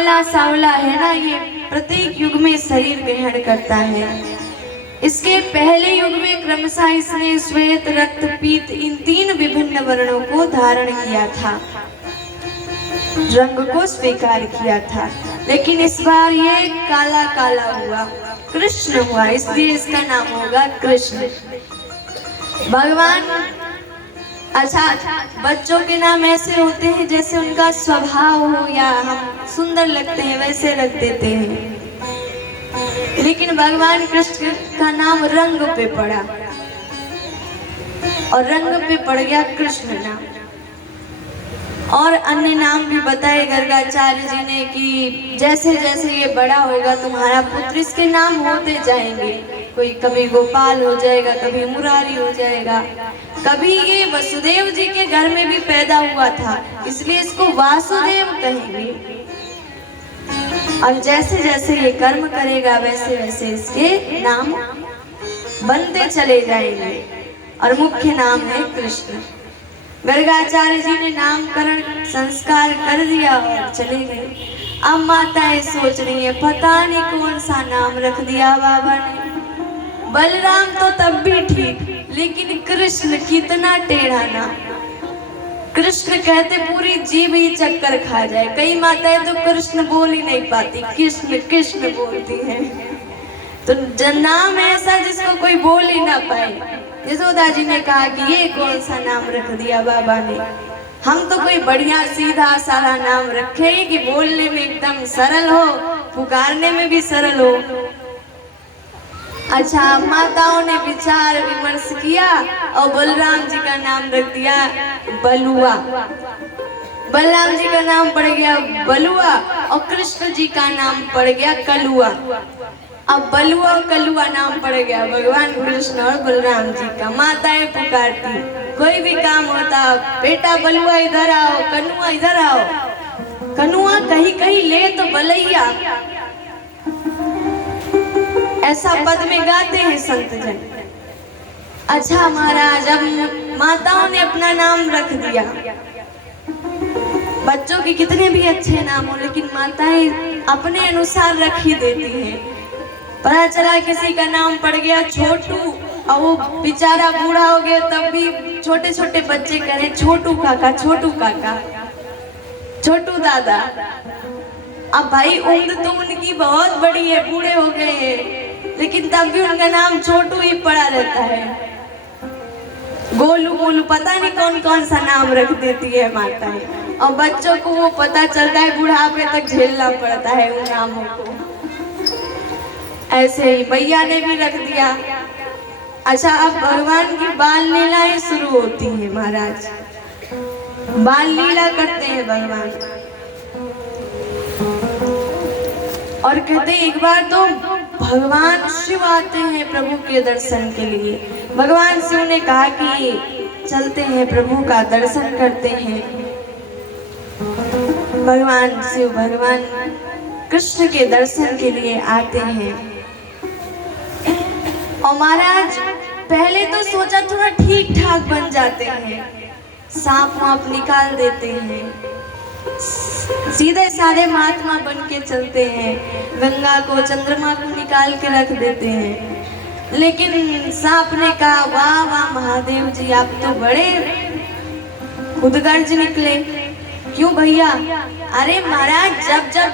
सांवला सांवला है ना, ये प्रत्येक युग में शरीर ग्रहण करता है। इसके पहले युग में क्रमशः इसने श्वेत, रक्त, पीत इन 3 विभिन्न वर्णों को धारण किया था, रंग को स्वीकार किया था। लेकिन इस बार ये काला काला हुआ, कृष्ण हुआ, इसलिए इसका नाम होगा कृष्ण। भगवान, अच्छा, बच्चों के नाम ऐसे होते हैं जैसे उनका स्वभाव हो या हम सुंदर लगते हैं वैसे रख देते हैं, लेकिन भगवान कृष्ण का नाम रंग पे पड़ा और रंग पे पड़ गया कृष्ण नाम। और अन्य नाम भी बताए गर्गाचार्य जी ने कि जैसे जैसे ये बड़ा होगा तुम्हारा पुत्र, इसके नाम होते जाएंगे। कोई कभी गोपाल हो जाएगा, कभी मुरारी हो जाएगा, कभी ये वसुदेव जी के घर में भी पैदा हुआ था इसलिए इसको वासुदेव कहेंगे। और जैसे जैसे ये कर्म करेगा वैसे वैसे इसके नाम बनते चले जाएंगे और मुख्य नाम है कृष्ण। गर्गाचार्य जी ने नामकरण संस्कार कर दिया और चले गए। अब माताएं सोच रही है पता नहीं कौन सा नाम रख दिया बाबा ने। बलराम तो तब भी ठीक, लेकिन कृष्ण कितना टेढ़ा नाम। कृष्ण कहते पूरी जीभ ही चक्कर खा जाए। कई माताएं तो कृष्ण बोल ही नहीं पाती, कृष्ण कृष्ण बोलती है। तो नाम ऐसा जिसको कोई बोल ही ना पाए। यशोदा जी ने कहा कि ये कौन सा नाम रख दिया बाबा ने, हम तो कोई बढ़िया सीधा सारा नाम रखे कि बोलने में एकदम सरल हो, पुकारने में भी सरल हो। अच्छा, माताओं ने विचार विमर्श किया और बलराम जी का नाम रख दिया बलुआ। बलराम जी का नाम पड़ गया बलुआ और कृष्ण जी का नाम पड़ गया कलुआ। अब बलुआ और कलुआ नाम पड़ गया भगवान कृष्ण और बलराम जी का। माताएं पुकारती, कोई भी काम होता, बेटा बलुआ इधर आओ, कनुआ इधर आओ। कनुआ कहीं कहीं ले तो बलैया, ऐसा पद में गाते हैं संत जन। अच्छा महाराज, अब माताओं ने अपना नाम रख दिया। बच्चों के कितने भी अच्छे नाम हो, लेकिन माताएं अपने अनुसार रख ही देती हैं। पता चला किसी का नाम पड़ गया छोटू और वो बेचारा बूढ़ा हो गया, तब भी छोटे छोटे बच्चे करें छोटू काका, छोटू काका, छोटू दादा। अब भाई उम्र तो उनकी बहुत बड़ी है, बूढ़े हो गए हैं, लेकिन तब भी उनका नाम छोटू ही पड़ा रहता है। गोलू मोलू पता नहीं कौन कौन सा नाम रख देती है माताएं, और बच्चों को वो पता चलता है बुढ़ापे तक झेलना पड़ता है उन नामों को। ऐसे ही मैया ने भी रख दिया। अच्छा, अब भगवान की बाल लीलाएं शुरू होती है महाराज। बाल लीला करते हैं भगवान और कहते एक बार तो भगवान शिव आते हैं प्रभु के दर्शन के लिए। भगवान शिव ने कहा कि चलते हैं प्रभु का दर्शन करते हैं। भगवान शिव भगवान कृष्ण के दर्शन के लिए आते हैं। और महाराज पहले तो सोचा थोड़ा ठीक ठाक बन जाते हैं, सांप वाप निकाल देते हैं, सीधे साधे महात्मा बन के चलते हैं, गंगा को चंद्रमा को निकाल के रख देते हैं। लेकिन सांप ने कहा वाह वाह महादेव जी, आप तो बड़े खुदगर्ज निकले। क्यों भैया? अरे महाराज, जब जब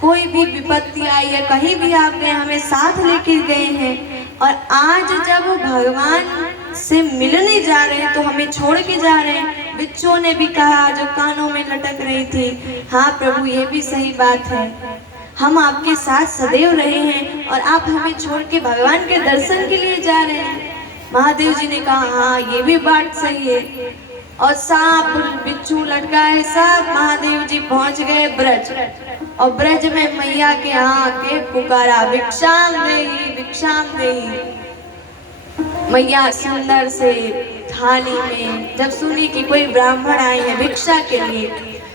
कोई भी विपत्ति आई है, कहीं भी आप गए, हमें साथ लेके गए हैं, और आज जब भगवान से मिलने जा रहे हैं तो हमें छोड़ के जा रहे हैं। बिच्छू ने भी कहा जो कानों में लटक रही थी, हाँ प्रभु ये भी सही बात है, हम आपके साथ सदैव रहे हैं और आप हमें छोड़ के भगवान के दर्शन के लिए जा रहे हैं। महादेव जी ने कहा हाँ ये भी बात सही है। और सांप बिच्छू लटका है, सब महादेव जी पहुंच गए ब्रज, और ब्रज में मैया के यहाँ आके पुकारा भिक्षाम देहि भिक्षाम देहि। मैया सुंदर से थाली में जब सुनी कि कोई ब्राह्मण आए हैं भिक्षा के लिए,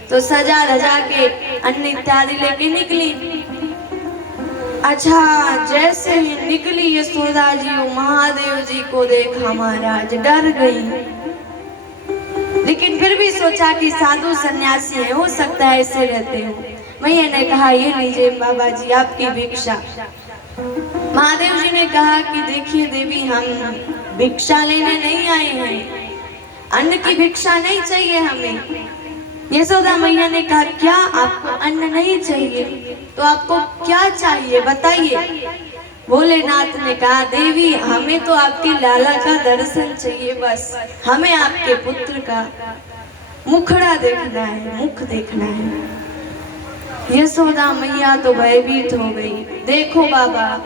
तो सजा धजा के अन्न इत्यादि लेके निकली। अच्छा, जैसे ही निकली यशोदा जी महादेव जी को देखा महाराज डर गई, लेकिन फिर भी सोचा कि साधु सन्यासी है, हो सकता है ऐसे रहते हो। मैया ने कहा ये लीजिए बाबा जी आपकी भिक्षा। महादेव जी ने कहा कि देखिए देवी, हम भिक्षा लेने नहीं आए हैं, अन्न की भिक्षा नहीं चाहिए हमें। यशोदा मैया ने कहा क्या आपको अन्न नहीं चाहिए, तो आपको क्या चाहिए बताइए। भोलेनाथ ने कहा देवी, हमें तो आपके लाला का दर्शन चाहिए, बस हमें आपके पुत्र का मुखड़ा देखना है, मुख देखना है। यशोदा मैया तो भयभीत हो गई। देखो बाबा,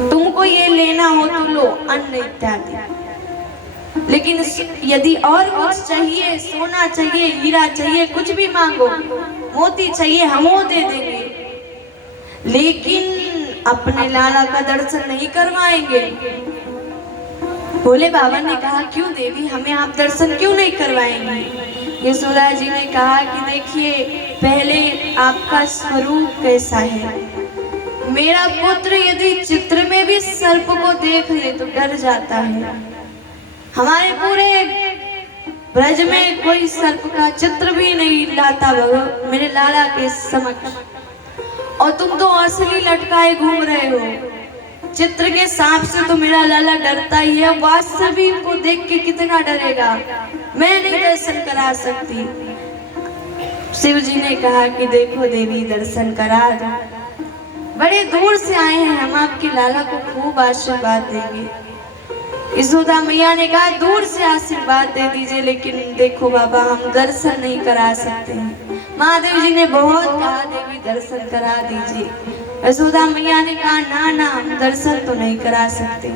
तुमको ये लेना हो तो लो, अन्न इत्यादि, लेकिन यदि और कुछ चाहिए, सोना चाहिए, हीरा चाहिए, कुछ भी मांगो, मोती चाहिए, हम वो दे देंगे, लेकिन अपने लाला का दर्शन नहीं करवाएंगे। भोले बाबा ने कहा क्यों देवी, हमें आप दर्शन क्यों नहीं करवाएंगे। यशोदा जी ने कहा कि देखिए, पहले आपका स्वरूप कैसा है। मेरा पुत्र यदि चित्र में भी सर्प को देख ले तो डर जाता है। हमारे पूरे ब्रज में कोई सर्प का चित्र भी नहीं लाता मेरे लाला के समक्ष, और तुम तो असली लटकाए घूम रहे हो। चित्र के सांप से तो मेरा लाला डरता ही है, वास्तविक को देख के कितना डरेगा। मैं नहीं दर्शन करा सकती। शिव जी ने कहा कि देखो देवी, दर्शन करा दो, बड़े दूर से आए हैं, हम आपके लाला को खूब आशीर्वाद देंगे। यशोदा मैया ने कहा दूर से आशीर्वाद दे दीजिए, लेकिन देखो बाबा, हम दर्शन नहीं करा सकते हैं। महादेव जी ने बहुत कहा देवी दर्शन करा दीजिए। यशोदा मैया ने कहा ना ना, हम दर्शन तो नहीं करा सकते।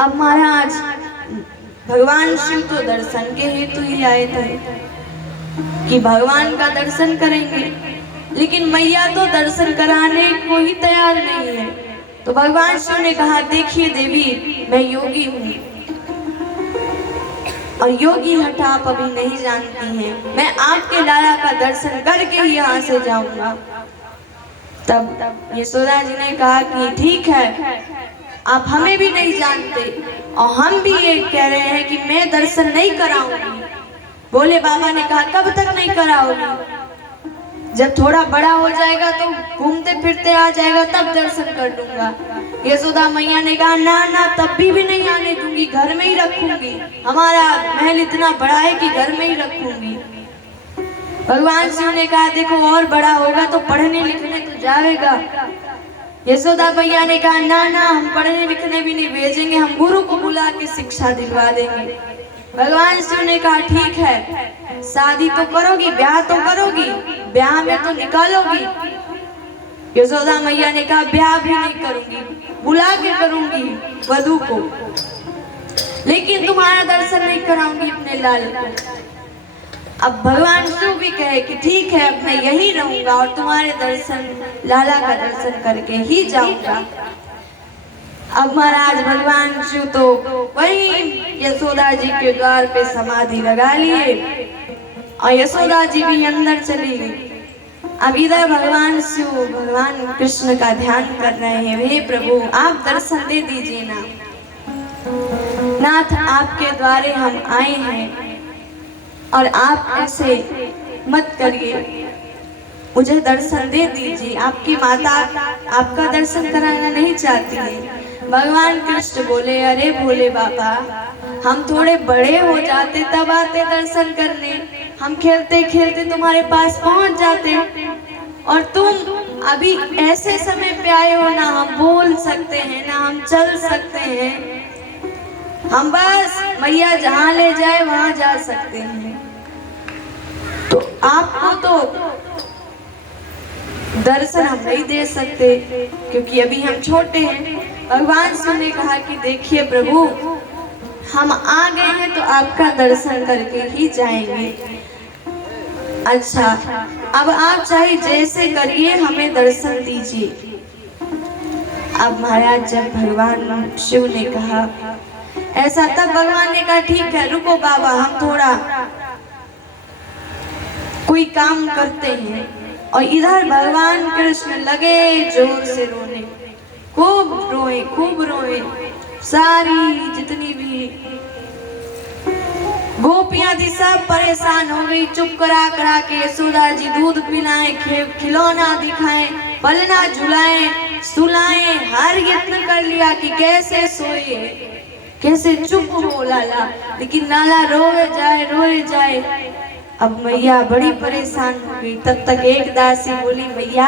अब महाराज भगवान शिव तो दर्शन के हेतु ही आए थे कि भगवान का दर्शन करेंगे, लेकिन मैया तो दर्शन कराने को ही तैयार नहीं है। तो भगवान शिव ने कहा देखिए देवी, मैं योगी हूँ, और योगी हठ आप अभी नहीं जानती हैं। मैं आपके लाला का दर्शन करके ही यहाँ से जाऊंगा। तब यशोदा जी ने कहा कि ठीक है, आप हमें भी नहीं जानते और हम भी ये कह रहे हैं कि मैं दर्शन नहीं कराऊंगी। भोले बाबा ने कहा कब तक नहीं कराओगी? जब थोड़ा बड़ा हो जाएगा तो घूमते फिरते आ जाएगा, तब दर्शन कर लूंगा। यशोदा मैया ने कहा ना ना, तब भी नहीं आने दूंगी, घर में ही रखूंगी। हमारा महल इतना बड़ा है कि घर में ही रखूंगी। भगवान शिव ने कहा देखो, और बड़ा होगा तो पढ़ने लिखने तो जाएगा। यशोदा मैया ने कहा ना ना, हम पढ़ने लिखने भी नहीं भेजेंगे, हम गुरु को बुला के शिक्षा दिलवा देंगे। भगवान शिव ने कहा ठीक है, शादी तो करोगी, ब्याह तो करोगी, ब्याह में तो निकालोगी। यशोदा मैया ने कहा ब्याह भी नहीं करूंगी, बुला के करूंगी वधू को, लेकिन तुम्हारा दर्शन नहीं कराऊंगी अपने लाल को। अब भगवान शिव भी कहे कि ठीक है, अब मैं यही रहूंगा और तुम्हारे दर्शन, लाला का दर्शन करके ही जाऊंगा। अब महाराज भगवान शिव तो वही यशोदा जी के द्वार पे समाधि लगा लिए और यशोदा जी भी अंदर चली गई। अब इधर भगवान शिव भगवान कृष्ण का ध्यान कर रहे हैं, हे प्रभु आप दर्शन दे दीजिए ना, नाथ आपके द्वारे हम आए हैं और आप ऐसे मत करिए, मुझे दर्शन दे दीजिए। आपकी माता आपका दर्शन कराना नहीं चाहती है। भगवान कृष्ण बोले अरे भोले बाबा, हम थोड़े बड़े हो जाते तब आते दर्शन करने, हम खेलते खेलते तुम्हारे पास पहुंच जाते, और तुम अभी ऐसे समय पे आए हो, ना हम बोल सकते हैं ना हम चल सकते हैं, हम बस मैया जहाँ ले जाए वहां जा सकते हैं। तो आपको तो दर्शन हम नहीं दे सकते क्योंकि अभी हम छोटे हैं। भगवान शिव ने कहा कि देखिए प्रभु, हम आ गए हैं तो आपका दर्शन करके ही जाएंगे। अच्छा, अब आप चाहे जैसे करिए, हमें दर्शन दीजिए। अब महाराज जब भगवान शिव ने कहा ऐसा, तब भगवान ने कहा ठीक है रुको बाबा, हम थोड़ा कोई काम करते हैं। और इधर भगवान कृष्ण लगे जोर से रोने, खूब रोए, सारी जितनी भी गोपियां थी सब परेशान हो गई, चुप करा करा के यशोदा जी दूध पिलाएं, खिलौना दिखाएं, पलना झुलाएं, सुलाएं, हर यत्न कर लिया कि कैसे सोए, कैसे चुप हो लाला, लेकिन लाला रोए जाए। अब मैया बड़ी परेशान हो गई। तब तक एक दासी बोली, मैया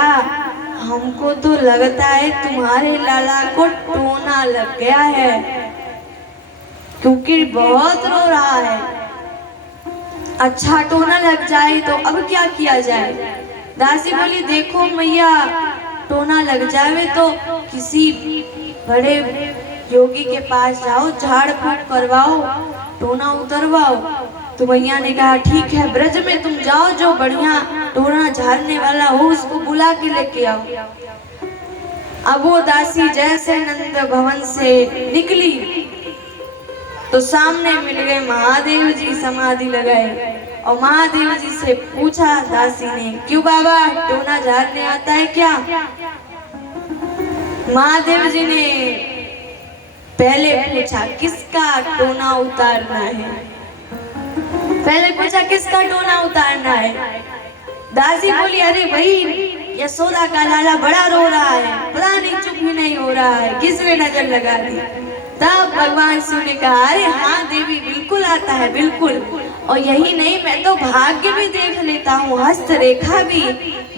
हमको तो लगता है तुम्हारे लाला को टोना लग गया है, क्योंकि बहुत रो रहा है। अच्छा टोना लग जाए तो अब क्या किया जाए? दासी बोली, देखो मैया, टोना लग जाए तो किसी बड़े योगी के पास जाओ, झाड़ फूक करवाओ, टोना उतरवाओ। तो मैया ने कहा, ठीक है, ब्रज में तुम जाओ, जो बढ़िया टोना झाड़ने वाला हो उसको बुला के लेके आओ। अब वो दासी जैसे नंद भवन से निकली तो सामने मिल गए महादेव जी समाधि लगाए, और महादेव जी से पूछा दासी ने, क्यों बाबा, टोना झाड़ने आता है क्या? महादेव जी ने पहले पूछा, किसका टोना उतारना है? पहले पूछा, किसका टोना उतारना है? दासी बोली, अरे भाई, यशोदा का लाला बड़ा रो रहा है, पता नहीं चुप ही नहीं हो रहा है, किसने नजर लगा दी। तब भगवान शिव ने कहा, अरे हाँ देवी, बिल्कुल आता है, बिल्कुल। और यही नहीं, मैं तो भाग्य भी देख लेता हूँ, हस्त रेखा भी।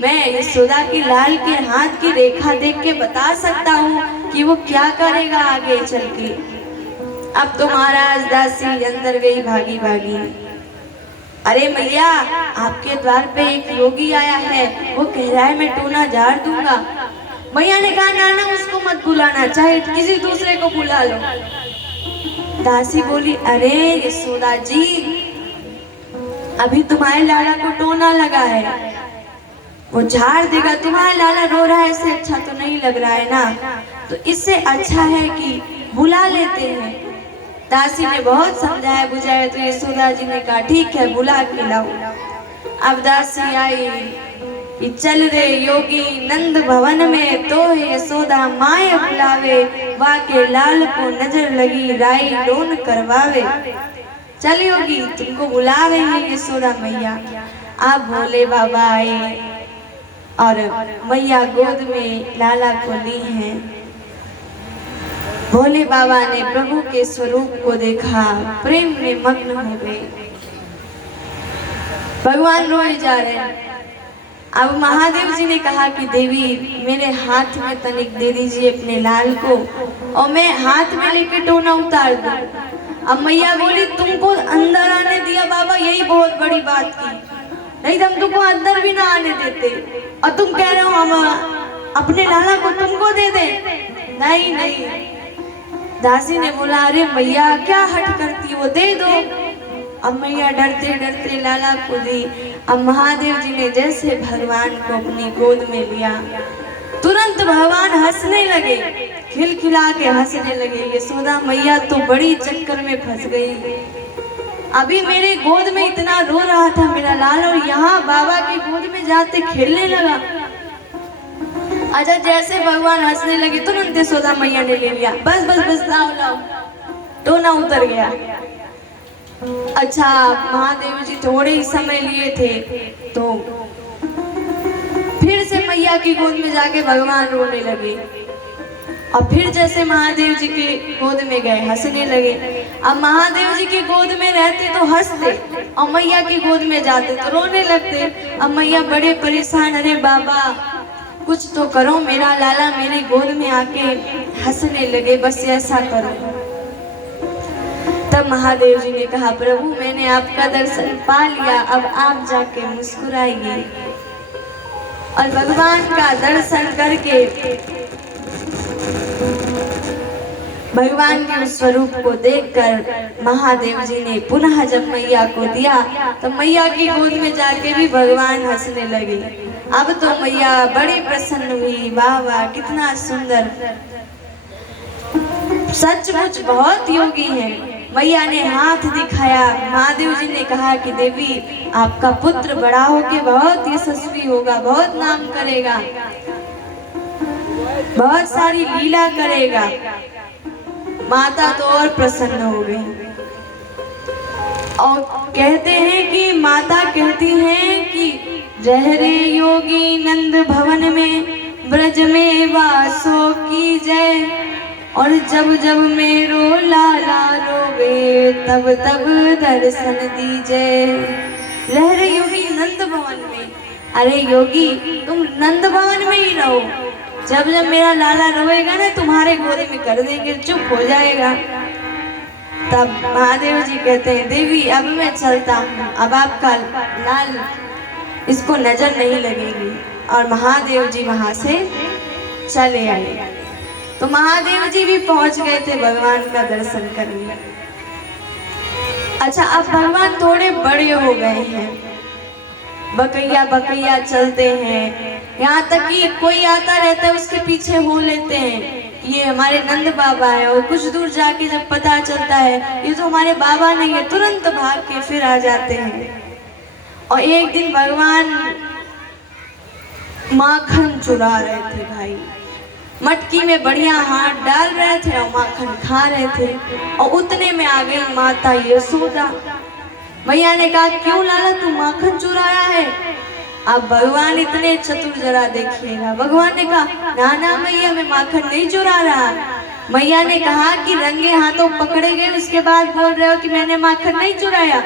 मैं यशोदा की लाल के हाथ की रेखा देख के बता सकता हूँ कि वो क्या करेगा आगे चल के। अब तो महाराज दासी अंदर गई भागी भागी। अरे मैया, आपके द्वार पे एक योगी आया है, वो कह रहा है मैं टोना झाड़ दूंगा। मैया ने कहा, ना उसको मत बुलाना, चाहे किसी दूसरे को बुला लो। दासी बोली, अरे यशोदा जी, अभी तुम्हारे लाला को टोना लगा है, वो झाड़ देगा। तुम्हारा लाला रो रहा है, इससे अच्छा तो नहीं लग रहा है ना, तो इससे अच्छा है कि बुला लेते हैं। दासी ने बहुत समझाया बुझाया तो यशोदा जी ने कहा, ठीक है, बुला के लाओ। अब दासी आई कि चल रे योगी नंद भवन में, तो यशोदा माए बुलावे, वाके लाल को नजर लगी, राई लोन करवावे। चल योगी, तुमको बुला रही है यशोदा मैया। आप भोले बाबा आए और मैया गोद में लाला को ली है। भोले बाबा ने प्रभु के स्वरूप को देखा, प्रेम में मग्न हो गए। भगवान रोए जा रहे हैं। अब महादेव जी ने कहा कि देवी, मेरे हाथ में तनिक दे दीजिए अपने लाल को, और मैं हाथ में लेके टोना उतार दूं। अब मैया बोली, तुमको अंदर आने दिया बाबा, यही बहुत बड़ी बात की, नहीं तो हम तुमको अंदर भी ना आने देते, और तुम कह रहे हो हम अपने लाला को तुमको दे दे। नहीं नहीं। दासी ने बोला, अरे मैया क्या हट करती, वो दे दो। अब मैया डरते डरते लाला को दी। अब महादेव जी ने जैसे भगवान को अपनी गोद में लिया, तुरंत भगवान हंसने लगे, खिलखिला के हंसने लगे। यशोदा मैया तो बड़ी चक्कर में फंस गई। अभी मेरे गोद में इतना रो रहा था मेरा लाल, और यहाँ बाबा की गोद में जाते खेलने लगा। अच्छा, जैसे भगवान हंसने लगे तुरंत यशोदा मैया ने ले लिया, बस बस बस, लाओ लाओ, टोना उतर गया। अच्छा, महादेव जी थोड़े ही समय लिए थे तो फिर से मैया की गोद में जाके भगवान रोने लगे, और फिर जैसे महादेव जी की गोद में गए हंसने लगे। अब महादेव जी की गोद में रहते तो हंसते, और मैया की गोद में जाते तो रोने लगते। अब मैया बड़े परेशान, अरे बाबा कुछ तो करो, मेरा लाला मेरी गोद में आके हंसने लगे, बस ऐसा करो। तब महादेव जी ने कहा, प्रभु मैंने आपका दर्शन पा लिया, अब आप जाके मुस्कुराइए। और भगवान का दर्शन करके भगवान के उस स्वरूप को देखकर महादेव जी ने पुनः जब मैया को दिया तो मैया की गोद में जाके भी भगवान हंसने लगे। अब तो मैया बड़ी प्रसन्न हुई, वाह वाह कितना सुंदर, सचमुच बहुत योगी है। मैया ने हाथ दिखाया, महादेव जी ने कहा कि देवी आपका पुत्र बड़ा होके बहुत यशस्वी होगा, बहुत नाम करेगा, बहुत सारी लीला करेगा। माता तो और प्रसन्न हो गई। और कहते हैं कि माता कहती हैं कि रह रे योगी नंद भवन में ब्रज में वासो की जय। और जब जब मेरो लाला रोवे तब तब दर्शन दीजिए। रह रे योगी नंद भवन में, अरे योगी तुम नंद भवन में ही रहो, जब जब मेरा लाला रोएगा ना तुम्हारे गोद में कर देंगे, चुप हो जाएगा। तब महादेव जी कहते हैं देवी अब मैं चलता हूँ, अब आपका लाल इसको नजर नहीं लगेगी। और महादेव जी वहां से चले आए। तो महादेव जी भी पहुंच गए थे भगवान का दर्शन करने। अच्छा, अब भगवान थोड़े बड़े हो गए हैं, बकैया बकैया चलते हैं, यहाँ तक कि कोई आता रहता है उसके पीछे हो लेते हैं ये हमारे नंद बाबा है। और कुछ दूर जाके जब पता चलता है ये तो हमारे बाबा नहीं है, तुरंत भाग के फिर आ जाते हैं। और एक दिन भगवान माखन चुरा रहे थे भाई, मटकी में बढ़िया हाथ डाल रहे थे और माखन खा रहे थे। और उतने में आ गई माता यशोदा। मैया ने कहा क्यों लाला तू माखन चुराया है? अब भगवान इतने चतुर, जरा देखिएगा। भगवान ने कहा ना ना मैया मैं माखन नहीं चुरा रहा। मैया ने कहा कि रंगे हाथों पकड़े गए, उसके बाद बोल रहे हो कि मैंने माखन नहीं चुराया।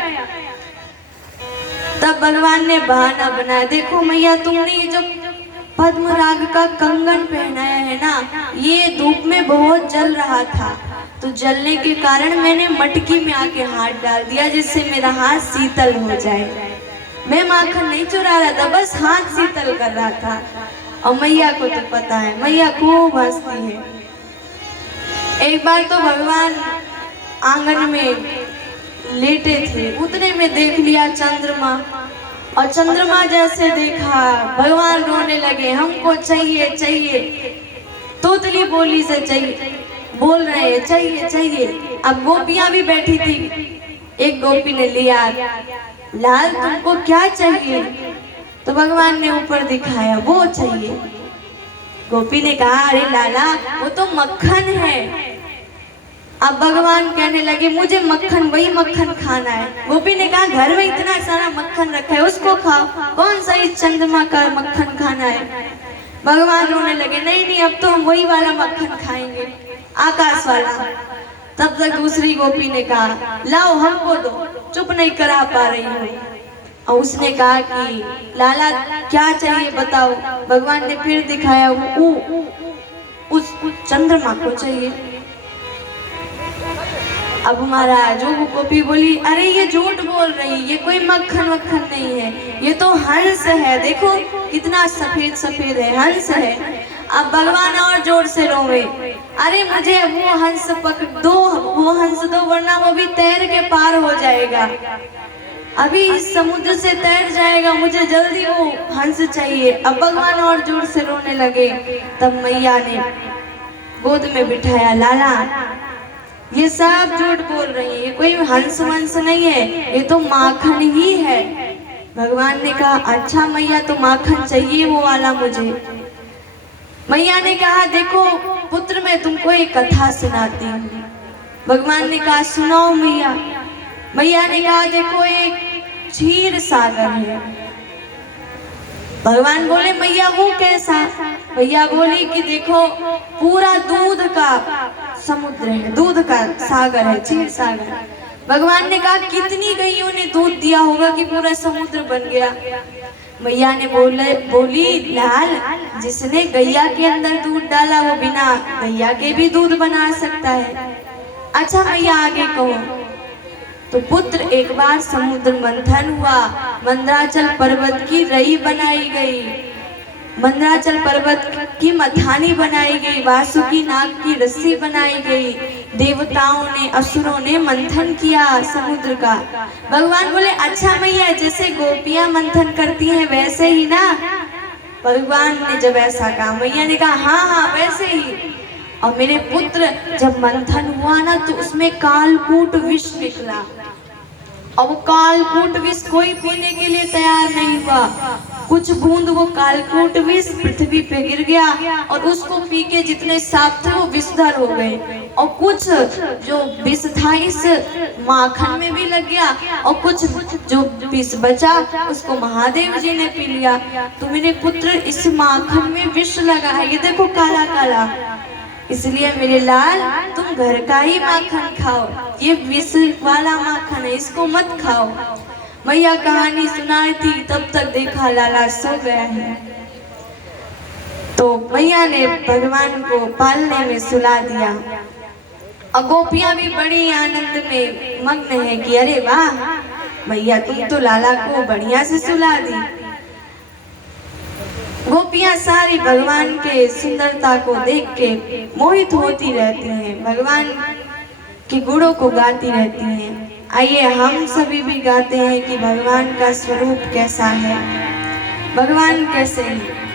तब भगवान ने बहाना बनाया, देखो मैया तुमने ये जो पद्म राग का कंगन पहनाया है ना, ये धूप में बहुत जल रहा था, तो जलने के कारण मैंने मटकी में आके हाथ डाल दिया जिससे मेरा हाथ शीतल हो जाए। मैं माखन नहीं चुरा रहा था, बस हाथ शीतल कर रहा था। और मैया को तो पता है, मैया खूब हंसती है। एक बार तो भगवान आंगन में लेटे थे, उतने में देख लिया चंद्रमा। और चंद्रमा जैसे देखा भगवान रोने लगे, हमको चाहिए चाहिए, तोतली बोली से चाहिए, बोल रहे हैं चाहिए चाहिए। अब गोपियां भी बैठी थी, एक गोपी ने लिया, लाल तुमको क्या चाहिए? तो भगवान ने ऊपर दिखाया, वो चाहिए। गोपी ने कहा अरे लाला वो तो मक्खन है। अब भगवान कहने लगे मुझे मक्खन, वही मक्खन खाना है। गोपी ने कहा घर में इतना सारा मक्खन रखा है उसको खाओ, कौन सा इस चंद्रमा का मक्खन खाना है? भगवान रोने लगे नहीं नहीं अब तो हम वही वाला मक्खन खाएंगे, आकाश वाला। तब तक दूसरी गोपी ने कहा लाओ हमको दो, चुप नहीं करा पा रही हूँ। और उसने कहा कि लाला क्या चाहिए बताओ। भगवान ने फिर दिखाया, उस चंद्रमा को चाहिए। अब महाराज वो गोपी बोली अरे ये झूठ बोल रही, ये कोई मक्खन वक्खन नहीं है, ये तो हंस है, देखो कितना सफेद सफेद है, हंस है। अब भगवान और जोर से रोवे, अरे मुझे वो हंस दो, वो हंस दो वरना वो भी तैर के पार हो जाएगा, अभी इस समुद्र से तैर जाएगा, मुझे जल्दी वो हंस चाहिए। अब भगवान और जोर से रोने लगे। तब मैया ने गोद में बिठाया, लाला ये सब झूठ बोल रही है, ये कोई हंस वंस नहीं है, ये तो माखन ही है। भगवान ने कहा अच्छा मैया तो माखन चाहिए वो वाला मुझे। मैया ने कहा देखो पुत्र मैं तुमको एक कथा सुनाती हूँ। भगवान ने कहा सुनाओ मैया। मैया ने कहा देखो एक क्षीर सागर है। भगवान बोले मैया वो कैसा? मैया बोली कि देखो पूरा दूध का समुद्र है, दूध का सागर है, क्षीर सागर। भगवान ने कहा कितनी गैयों ने दूध दिया होगा कि पूरा समुद्र बन गया? मैया ने बोली लाल जिसने गैया के अंदर दूध डाला वो बिना गैया के भी दूध बना सकता है। अच्छा मैया आगे कहो। तो पुत्र एक बार समुद्र मंथन हुआ, मंदराचल पर्वत की रई बनाई गई, मंदराचल पर्वत की मथानी बनाई गई, वासुकी नाग की रस्सी बनाई गई, देवताओं ने असुरों ने मंथन किया समुद्र का। भगवान बोले अच्छा मैया जैसे गोपियां मंथन करती हैं वैसे ही ना? भगवान ने जब ऐसा कहा मैया ने कहा हाँ हाँ वैसे ही। और मेरे पुत्र जब मंथन हुआ ना तो उसमें कालकूट विष निकला। अब वो कालकूट विष कोई पीने के लिए तैयार नहीं हुआ। कुछ बूंद वो कालकूट विष पृथ्वी पे गिर गया और उसको पी के जितने सांप थे वो विषधर हो गए, और कुछ जो विष था इस माखन में भी लग गया, और कुछ जो विष बचा उसको महादेव जी ने पी लिया। तो मेरे पुत्र इस माखन में विष लगा है, ये देखो काला काला, इसलिए मेरे लाल तुम घर का ही माखन खाओ, ये विष वाला माखन है, इसको मत खाओ। मैया कहानी सुनाई थी, तब तक देखा लाला सो गया है। तो मैया ने भगवान को पालने में सुला दिया, और गोपियां भी बड़ी आनंद में मग्न है कि अरे वाह मैया तुम तो लाला को बढ़िया से सुला दी। गोपियां सारी भगवान के सुंदरता को देख के मोहित होती रहती हैं, भगवान के गुणों को गाती रहती हैं। आइए हम सभी भी गाते हैं कि भगवान का स्वरूप कैसा है, भगवान कैसे है।